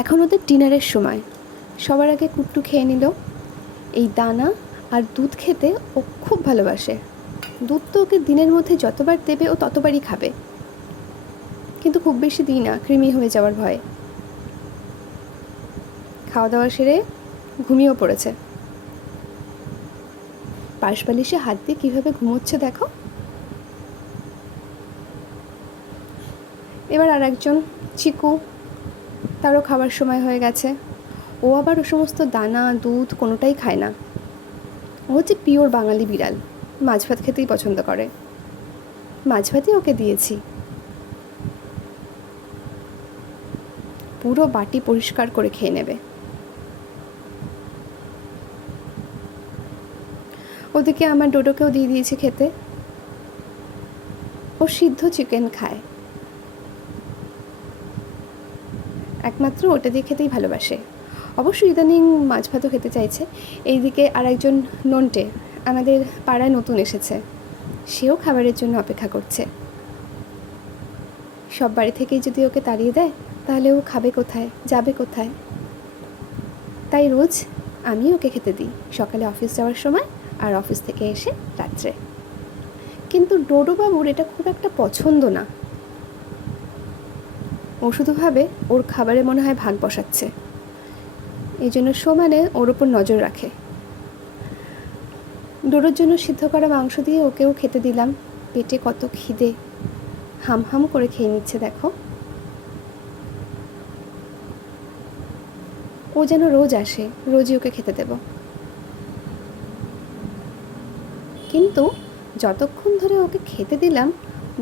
এখন ওদের ডিনারের সময়। সবার আগে কুট্টু খেয়ে নিল। এই দানা আর দুধ খেতে ও খুব ভালোবাসে। দুধ তো ওকে দিনের মধ্যে যতবার দেবে ও ততবারই খাবে, কিন্তু খুব বেশি দিই না, কৃমি হয়ে যাওয়ার ভয়ে। খাওয়া দাওয়া সেরে ঘুমিয়েও পড়েছে। পাশবালিশে হাত দিয়ে কীভাবে ঘুমোচ্ছে দেখো। এবার আর একজন চিকু, তারও খাবার সময় হয়ে গেছে। ও আবার ও সমস্ত দানা দুধ কোনোটাই খায় না। ও হচ্ছে পিওর বাঙালি বিড়াল, মাছ ভাত খেতেই পছন্দ করে। মাছ ভাতই ওকে দিয়েছি। পুরো বাটি পরিষ্কার করে খেয়ে নেবে। ওদিকে আমার ডোডোকেও দিয়ে দিয়েছি খেতে। ও সিদ্ধ চিকেন খায়, একমাত্র ওটা দিয়ে খেতেই ভালোবাসে। অবশ্যই ইদানিং মাছ ভাতও খেতে চাইছে। এইদিকে আর একজন নন্টে আমাদের পাড়ায় নতুন এসেছে, সেও খাবারের জন্য অপেক্ষা করছে। সব বাড়ি থেকেই যদি ওকে তাড়িয়ে দেয় তাহলে ও খাবে কোথায়, যাবে কোথায়? তাই রোজ আমি ওকে খেতে দিই, সকালে অফিস যাওয়ার সময় আর অফিস থেকে এসে রাত্রে। কিন্তু ডোডো বাবুর এটা খুব একটা পছন্দ না। ও শুধু ভাবে ওর খাবারে মনে হয় ভাগ বসাচ্ছে, এই জন্য সমানে ওর ওপর নজর রাখে। ডোডোর জন্য সিদ্ধ করা মাংস দিয়ে ওকেও খেতে দিলাম। পেটে কত খিদে, হাম হাম করে খেয়ে নিচ্ছে দেখো। ও যেন রোজ আসে, রোজই ওকে খেতে দেব। কিন্তু যতক্ষণ ধরে ওকে খেতে দিলাম,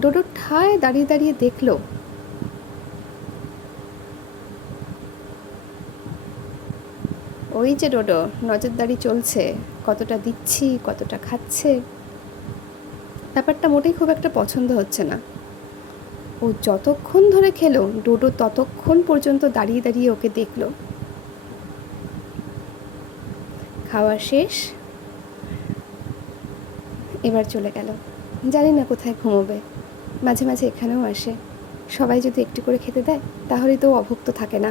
ডোডো ঠায় দাঁড়িয়ে দাঁড়িয়ে দেখলো ওই যে ডোডো নজরদারি চলছে, কতটা দিচ্ছি কতটা খাচ্ছে। ব্যাপারটা মোটেই খুব একটা পছন্দ হচ্ছে না। ও যতক্ষণ ধরে খেলো, ডোডো ততক্ষণ পর্যন্ত দাঁড়িয়ে দাঁড়িয়ে ওকে দেখলো। খাওয়া শেষ, এবার চলে গেল। জানি না কোথায় ঘুমোবে। মাঝে মাঝে এখানেও আসে। সবাই যদি একটু করে খেতে দেয় তাহলেই তো অভুক্ত থাকে না।